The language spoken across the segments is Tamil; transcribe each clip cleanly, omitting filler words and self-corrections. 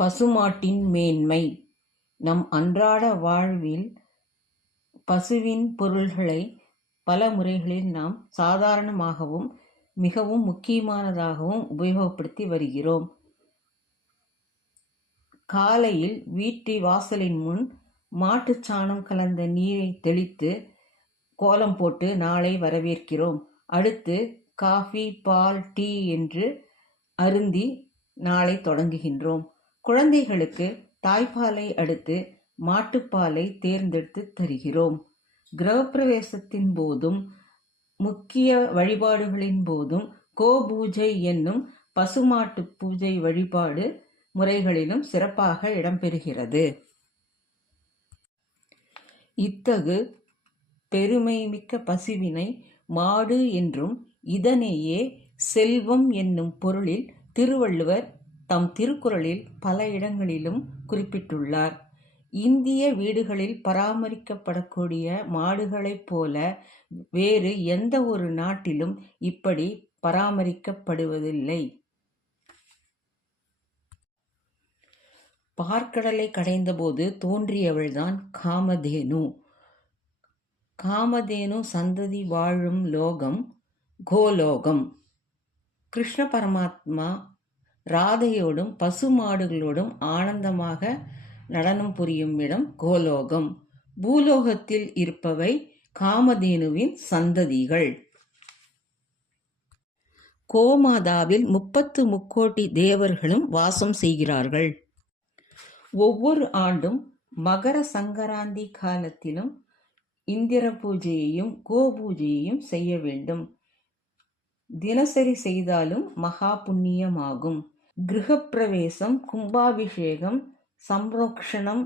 பசுமாட்டின் மேன்மை. நம் அன்றாட வாழ்வில் பசுவின் பொருள்களை பல முறைகளில் நாம் சாதாரணமாகவும் மிகவும் முக்கியமானதாகவும் உபயோகப்படுத்தி வருகிறோம். காலையில் வீட்டு வாசலின் முன் மாட்டுச்சாணம் கலந்த நீரை தெளித்து கோலம் போட்டு நாளை வரவேற்கிறோம். அடுத்து காஃபி, பால், டீ என்று அருந்தி நாளை தொடங்குகின்றோம். குழந்தைகளுக்கு தாய்ப்பாலை அடுத்து மாட்டுப்பாலை தேர்ந்தெடுத்து தருகிறோம். கிரகப்பிரவேசத்தின் போதும் முக்கிய வழிபாடுகளின் போதும் கோபூஜை என்னும் பசுமாட்டு பூஜை வழிபாடு முறைகளிலும் சிறப்பாக இடம்பெறுகிறது. இத்தகு பெருமைமிக்க பசுவினை மாடு என்றும் இதனையே செல்வம் என்னும் பொருளில் திருவள்ளுவர் தம் திருக்குறளில் பல இடங்களிலும் குறிப்பிட்டுள்ளார். இந்திய வீடுகளில் பராமரிக்கப்படக்கூடிய மாடுகளைப் போல வேறு எந்த ஒரு நாட்டிலும் இப்படி பராமரிக்கப்படுவதில்லை. பார்க்கடலை கடைந்தபோது தோன்றியவள்தான் காமதேனு. காமதேனு சந்ததி வாழும் லோகம் கோலோகம். கிருஷ்ண பரமாத்மா ராதையோடும் பசுமாடுகளோடும் ஆனந்தமாக நடனம் புரியும் இடம் கோலோகம். பூலோகத்தில் இருப்பவை காமதேனுவின் சந்ததிகள். கோமாதாவில் 33 தேவர்களும் வாசம் செய்கிறார்கள். ஒவ்வொரு ஆண்டும் மகர சங்கராந்தி காலத்திலும் இந்திர பூஜையையும் கோபூஜையையும் செய்ய வேண்டும். தினசரி செய்தாலும் மகா புண்ணியமாகும். கிருஹப்பிரவேசம், கும்பாபிஷேகம், சம்ரோக்ஷணம்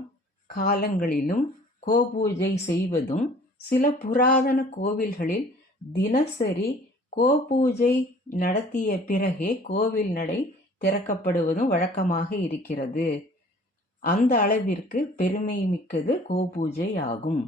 காலங்களிலும் கோபூஜை செய்வதும், சில புராதன கோவில்களில் தினசரி கோபூஜை நடத்திய பிறகே கோவில் நடை திறக்கப்படுவதும் வழக்கமாக இருக்கிறது. அந்த அளவிற்கு பெருமை மிக்கது கோபூஜை ஆகும்.